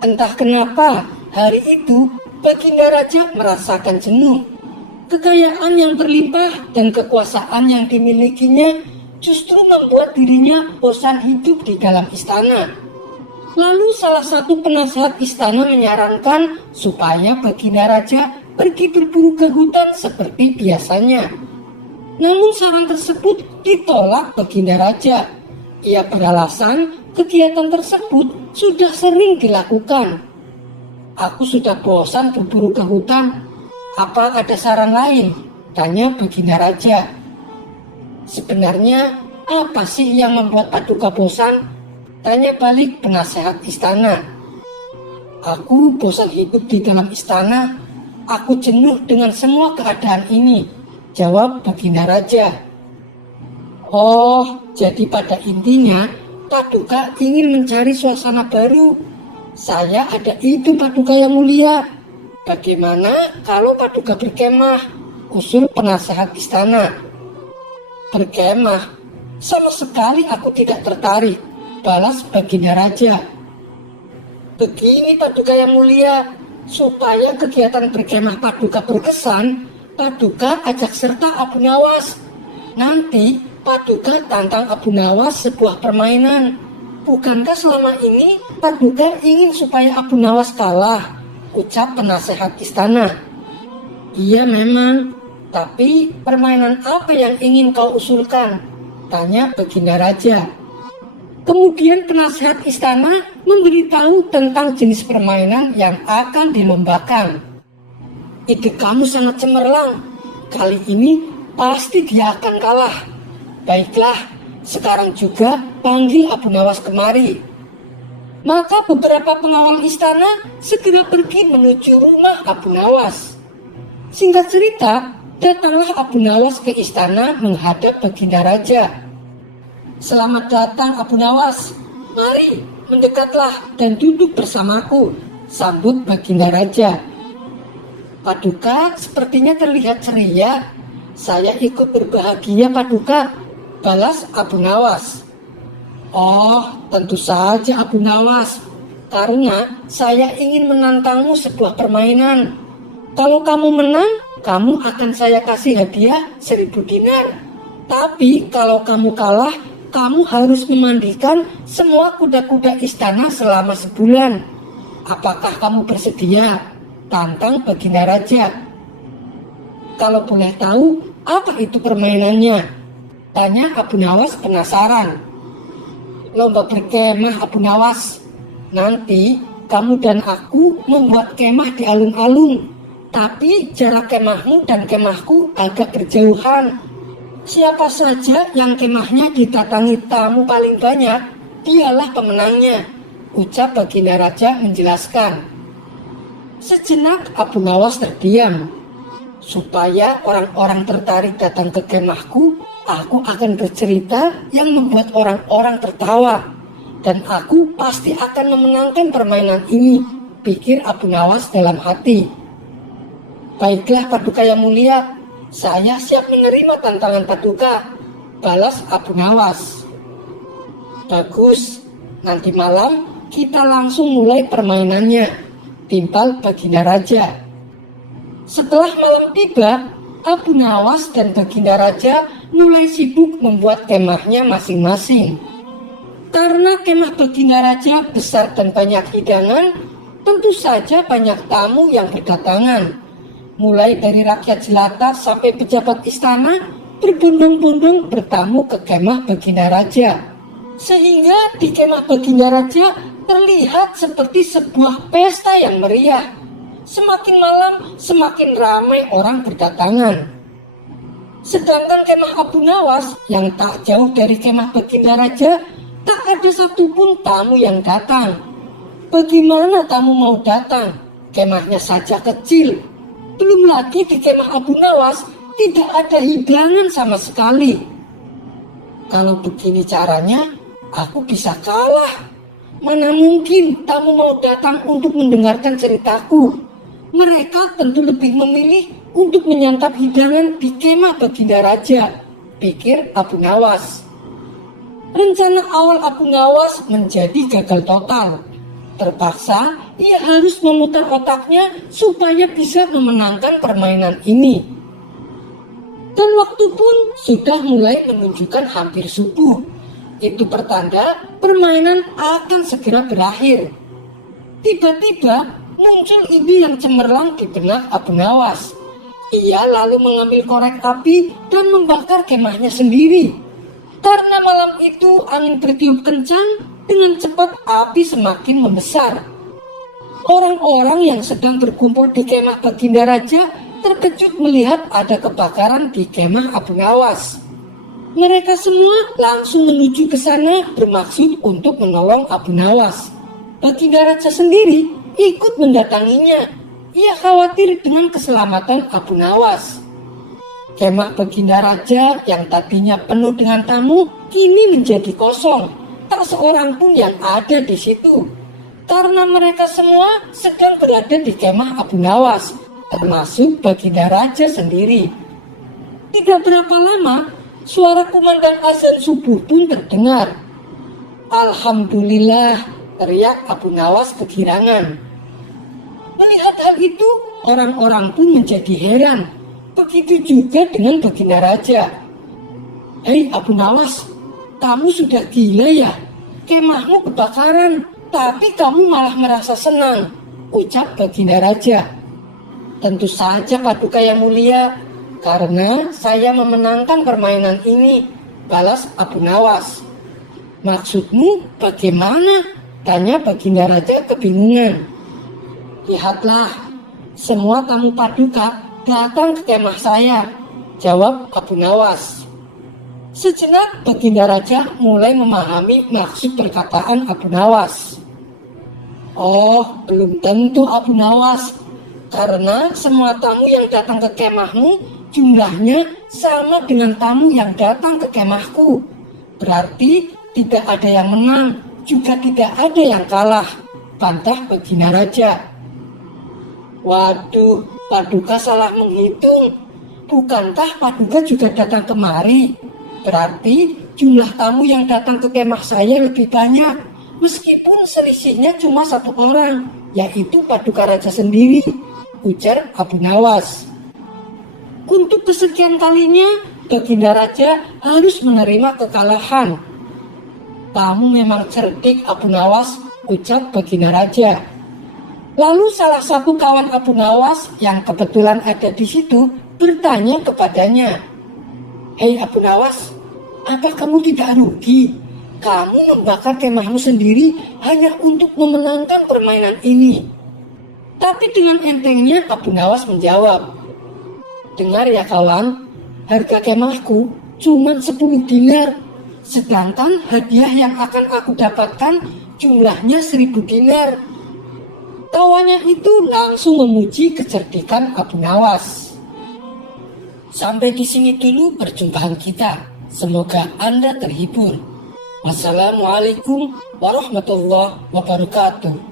Entah kenapa, hari itu Baginda Raja merasakan jenuh. Kekayaan yang berlimpah dan kekuasaan yang dimilikinya justru membuat dirinya bosan hidup di dalam istana. Lalu salah satu penasehat istana menyarankan supaya Baginda Raja pergi berburu ke hutan seperti biasanya. Namun saran tersebut ditolak Baginda Raja. Ia beralasan kegiatan tersebut sudah sering dilakukan. Aku sudah bosan berburu ke hutan. Apa ada saran lain? Tanya Baginda Raja. Sebenarnya apa sih yang membuat Paduka bosan? Tanya balik penasehat istana. Aku bosan hidup di dalam istana. Aku jenuh dengan semua keadaan ini, jawab Baginda Raja. Oh, jadi pada intinya Paduka ingin mencari suasana baru. Saya ada ide Paduka yang mulia. Bagaimana kalau Paduka berkemah? Usul penasehat istana. Berkemah? Sama sekali aku tidak tertarik, balas Baginda Raja. Begini Paduka yang mulia, supaya kegiatan berkemah Paduka berkesan, Paduka ajak serta Abu Nawas. Nanti Paduka tantang Abu Nawas sebuah permainan. Bukankah selama ini Paduka ingin supaya Abu Nawas kalah? Ucap penasehat istana. Iya memang, tapi permainan apa yang ingin kau usulkan? Tanya Baginda Raja. Kemudian penasehat istana memberitahu tentang jenis permainan yang akan dilombakan. Ide kamu sangat cemerlang. Kali ini pasti dia akan kalah. Baiklah, sekarang juga panggil Abu Nawas kemari. Maka beberapa pengawal istana segera pergi menuju rumah Abu Nawas. Singkat cerita, datanglah Abu Nawas ke istana menghadap Baginda Raja. Selamat datang Abu Nawas. Mari, mendekatlah dan duduk bersamaku, sambut Baginda Raja. Paduka sepertinya terlihat ceria. Saya ikut berbahagia Paduka, balas Abu Nawas. Oh, tentu saja Abu Nawas, karena saya ingin menantangmu sebuah permainan. Kalau kamu menang, kamu akan saya kasih hadiah 1000 dinar. Tapi kalau kamu kalah, kamu harus memandikan semua kuda-kuda istana selama sebulan. Apakah kamu bersedia? Tantang Baginda Raja. Kalau boleh tahu, apa itu permainannya? Tanya Abu Nawas penasaran. Lomba berkemah Abu Nawas. Nanti kamu dan aku membuat kemah di alun-alun. Tapi jarak kemahmu dan kemahku agak berjauhan. Siapa saja yang kemahnya didatangi tamu paling banyak, dialah pemenangnya, ucap Baginda Raja menjelaskan. Sejenak Abu Nawas terdiam. Supaya orang-orang tertarik datang ke kemahku, aku akan bercerita yang membuat orang-orang tertawa. Dan aku pasti akan memenangkan permainan ini, pikir Abu Nawas dalam hati. Baiklah Paduka yang mulia, saya siap menerima tantangan Paduka, balas Abu Nawas. Bagus, nanti malam kita langsung mulai permainannya, timpal Baginda Raja. Setelah malam tiba, Abu Nawas dan Baginda Raja mulai sibuk membuat kemahnya masing-masing. Karena kemah Baginda Raja besar dan banyak hidangan, tentu saja banyak tamu yang berdatangan. Mulai dari rakyat jelata sampai pejabat istana berbondong-bondong bertamu ke kemah Baginda Raja. Sehingga di kemah Baginda Raja terlihat seperti sebuah pesta yang meriah. Semakin malam, semakin ramai orang berdatangan. Sedangkan kemah Abu Nawas yang tak jauh dari kemah Baginda Raja, tak ada satupun tamu yang datang. Bagaimana tamu mau datang? Kemahnya saja kecil. Belum lagi di kemah Abu Nawas tidak ada hidangan sama sekali. Kalau begini caranya, aku bisa kalah. Mana mungkin tamu mau datang untuk mendengarkan ceritaku. Mereka tentu lebih memilih untuk menyantap hidangan di kemah Baginda Raja, pikir Abu Nawas. Rencana awal Abu Nawas menjadi gagal total. Terpaksa ia harus memutar otaknya supaya bisa memenangkan permainan ini. Dan waktu pun sudah mulai menunjukkan hampir subuh. Itu pertanda permainan akan segera berakhir. Tiba-tiba muncul ide yang cemerlang di benak Abu Nawas. Ia lalu mengambil korek api dan membakar kemahnya sendiri. Karena malam itu angin bertiup kencang, dengan cepat api semakin membesar. Orang-orang yang sedang berkumpul di kemah Baginda Raja terkejut melihat ada kebakaran di kemah Abu Nawas. Mereka semua langsung menuju ke sana bermaksud untuk menolong Abu Nawas. Baginda Raja sendiri ikut mendatanginya. Ia khawatir dengan keselamatan Abu Nawas. Kemah Baginda Raja yang tadinya penuh dengan tamu kini menjadi kosong. Tak seorang pun yang ada di situ. Karena mereka semua sedang berada di kemah Abu Nawas, termasuk Baginda Raja sendiri. Tidak berapa lama, suara kumandang azan subuh pun terdengar. Alhamdulillah, teriak Abu Nawas kegirangan. Melihat hal itu, orang-orang pun menjadi heran. Begitu juga dengan Baginda Raja. Hei Abu Nawas, kamu sudah gila ya? Kemahmu kebakaran, tapi kamu malah merasa senang, ucap Baginda Raja. Tentu saja Paduka yang mulia, karena saya memenangkan permainan ini, balas Abu Nawas. Maksudmu bagaimana? Tanya Baginda Raja kebingungan. Lihatlah, semua tamu Paduka datang ke kemah saya, jawab Abu Nawas. Sejenak Baginda Raja mulai memahami maksud perkataan Abu Nawas. Oh, belum tentu Abu Nawas, karena semua tamu yang datang ke kemahmu jumlahnya sama dengan tamu yang datang ke kemahku. Berarti tidak ada yang menang, juga tidak ada yang kalah, bantah Baginda Raja. Waduh, Paduka salah menghitung. Bukankah Paduka juga datang kemari? Berarti jumlah tamu yang datang ke kemah saya lebih banyak. Meskipun selisihnya cuma satu orang, yaitu Paduka Raja sendiri, ujar Abu Nawas. Untuk kesekian kalinya, Baginda Raja harus menerima kekalahan. Kamu memang cerdik Abu Nawas, ucap Baginda Raja. Lalu salah satu kawan Abu Nawas yang kebetulan ada di situ bertanya kepadanya, Hei Abu Nawas, apa kamu tidak rugi? Kamu membakar kemahmu sendiri hanya untuk memenangkan permainan ini. Tapi dengan entengnya Abu Nawas menjawab, dengar ya kawan, harga kemahku cuma 10 dinar. Sedangkan hadiah yang akan aku dapatkan jumlahnya 1000 dinar. Kawannya itu langsung memuji kecerdikan Abu Nawas. Sampai di sini dulu perjumpaan kita. Semoga Anda terhibur. Wassalamualaikum warahmatullahi wabarakatuh.